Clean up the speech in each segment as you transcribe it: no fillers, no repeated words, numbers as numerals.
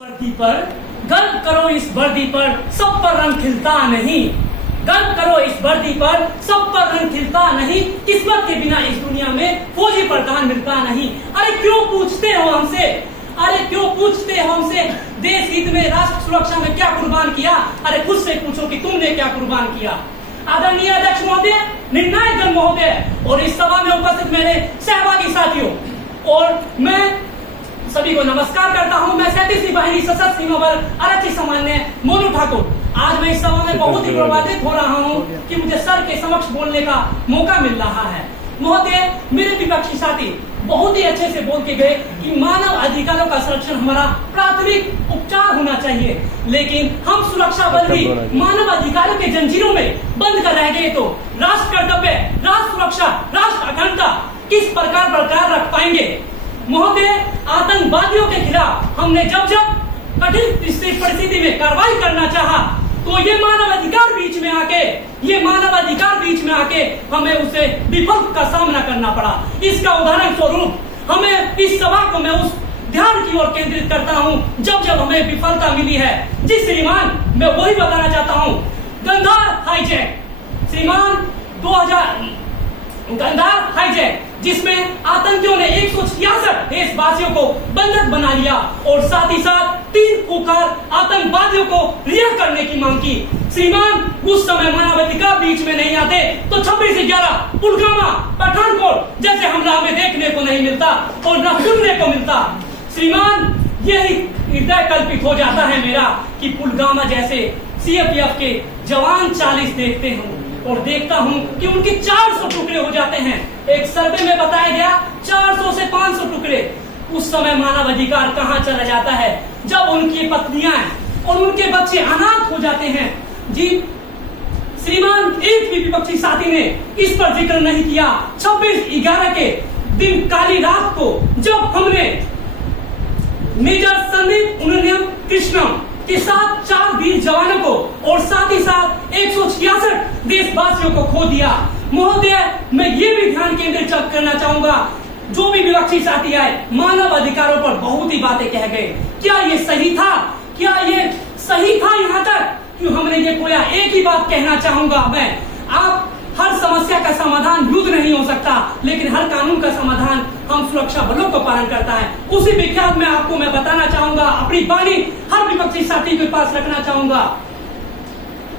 वर्दी पर गर्व करो, इस वर्दी पर सब पर रंग खिलता नहीं। गर्व करो इस वर्दी पर सब पर रंग खिलता नहीं। किस्मत के बिना इस दुनिया में फौजी प्रधान मिलता नहीं। अरे क्यों पूछते हो हमसे, अरे क्यों पूछते हो हमसे देश हित में, राष्ट्र सुरक्षा में क्या कुर्बान किया? अरे खुद से पूछो कि तुमने क्या कुर्बान किया। आदरणीय अध्यक्ष महोदय, निर्णायक गण महोदय और इस सभा में उपस्थित मेरे सहभागी साथियों, और मैं सभी को नमस्कार करता हूं। मैं 37वीं वाहिनी सशस्त्र सीमा बल आरक्षी सामान्य मोनू ठाकुर। आज मैं इस सभा में बहुत ही गौरवान्वित हो रहा हूं कि मुझे सर के समक्ष बोलने का मौका मिल रहा है। महोदय, मेरे विपक्षी साथी बहुत ही अच्छे से बोल के गए कि मानव अधिकारों का संरक्षण हमारा प्राथमिक उपचार होना चाहिए, लेकिन हम सुरक्षा बल भी मानव अधिकारों के जंजीरों में बंद कर रह गए तो राष्ट्र कर्तव्य, राष्ट्र सुरक्षा, राष्ट्र अखंडता किस प्रकार बरकरार रख पाएंगे? महोदय, आतंकवादियों के खिलाफ हमने जब जब कठिन परिस्थिति में कार्रवाई करना चाहा तो ये मानव अधिकार बीच में आके हमें उसे विफल का सामना करना पड़ा। इसका उदाहरण स्वरूप हमें इस सभा को मैं उस ध्यान की ओर केंद्रित करता हूं जब जब हमें विफलता मिली है। जी श्रीमान, मैं वही बताना चाहता हूं। गंधार हाईजैक, श्रीमान, 2000 गंधार हाईजैक, जिसमें आतंकियों ने 166 देशवासियों को बंधक बना लिया और साथ ही साथ 3 खूंखार आतंकवादियों को रिहा करने की मांग की। श्रीमान, उस समय मानवाधिकार बीच में नहीं आते तो 26/11 पुलवामा, पठानकोट जैसे हमला हमें देखने को नहीं मिलता और न सुनने को मिलता। श्रीमान, यही हृदय कल्पित हो जाता है मेरा कि पुलवामा जैसे सीआरपीएफ के जवान 40 देखते हूँ और देखता हूँ कि उनके 400 टुकड़े हो जाते हैं। एक सर्वे में बताया गया 400 से 500 टुकड़े। उस समय मानव अधिकार कहाँ चला जाता है जब उनकी पत्नियां और उनके बच्चे अनाथ हो जाते हैं। जी श्रीमान, एक भी विपक्षी साथी ने इस पर जिक्र नहीं किया। 26/11 के दिन काली रात को जब हमने मेजर संदीप उन्नयन कृष्णम के साथ 4 वीर जवानों को और साथ ही साथ 166 देशवासियों को खो दिया। महोदय, मैं ये भी ध्यान केंद्रित करना चाहूंगा, जो भी विपक्षी साथी आए मानव अधिकारों पर बहुत ही बातें कह गए। क्या ये सही था? क्या ये सही था? यहाँ तक क्यों हमने ये खोया? एक ही बात कहना चाहूंगा मैं, आप हर समस्या का समाधान युद्ध नहीं हो सकता, लेकिन हर कानून का समाधान हम सुरक्षा बलों को पालन करता है। उसी विख्यात में आपको मैं बताना चाहूंगा, अपनी वाणी हर विपक्षी साथी के पास रखना चाहूंगा,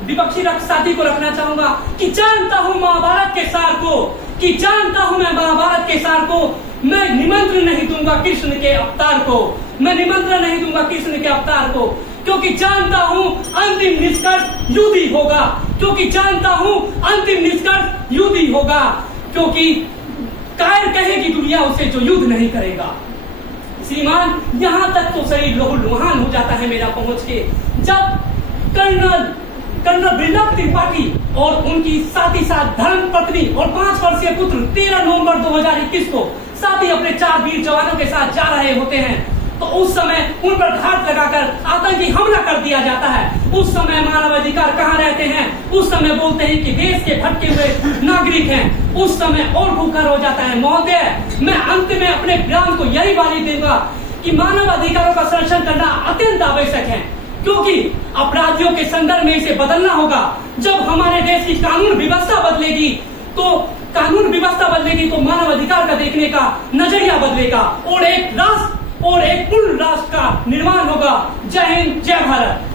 विपक्षी साथी को रखना चाहूंगा कि जानता हूं महाभारत के सार को, कि जानता हूं मैं महाभारत के सार को। मैं निमंत्रण नहीं दूंगा कृष्ण के अवतार को, मैं निमंत्रण नहीं दूंगा कृष्ण के अवतार को, क्योंकि जानता हूं अंतिम निष्कर्ष युद्ध ही होगा, क्योंकि जानता हूं अंतिम निष्कर्ष युद्ध ही होगा, क्योंकि कायर कहेगी दुनिया उसे जो युद्ध नहीं करेगा। श्रीमान, यहाँ तक तो शरीर लहूलुहान हो जाता है मेरा पहुंच के, जब कर्नल बिरला त्रिपाठी और उनकी साथ ही साथ धर्म पत्नी और 5 वर्षीय पुत्र 13 नवंबर 2021 को साथ ही अपने 4 वीर जवानों के साथ जा रहे होते हैं, तो उस समय उन पर घात लगाकर आतंकी हमला कर दिया जाता है। उस समय मानव अधिकार कहाँ रहते हैं? उस समय बोलते हैं कि देश के भटके हुए नागरिक हैं। उस समय और भूखा हो जाता है। महोदय, मैं अंत में अपने बयान को यही वाली दूंगा कि मानव अधिकारों का संरक्षण करना अत्यंत आवश्यक है, क्योंकि अपराधियों के संदर्भ में इसे बदलना होगा। जब हमारे देश की कानून व्यवस्था बदलेगी तो मानव अधिकार का देखने का नजरिया बदलेगा और एक राष्ट्र और एक पूर्ण राष्ट्र का निर्माण होगा। जय हिंद, जय भारत।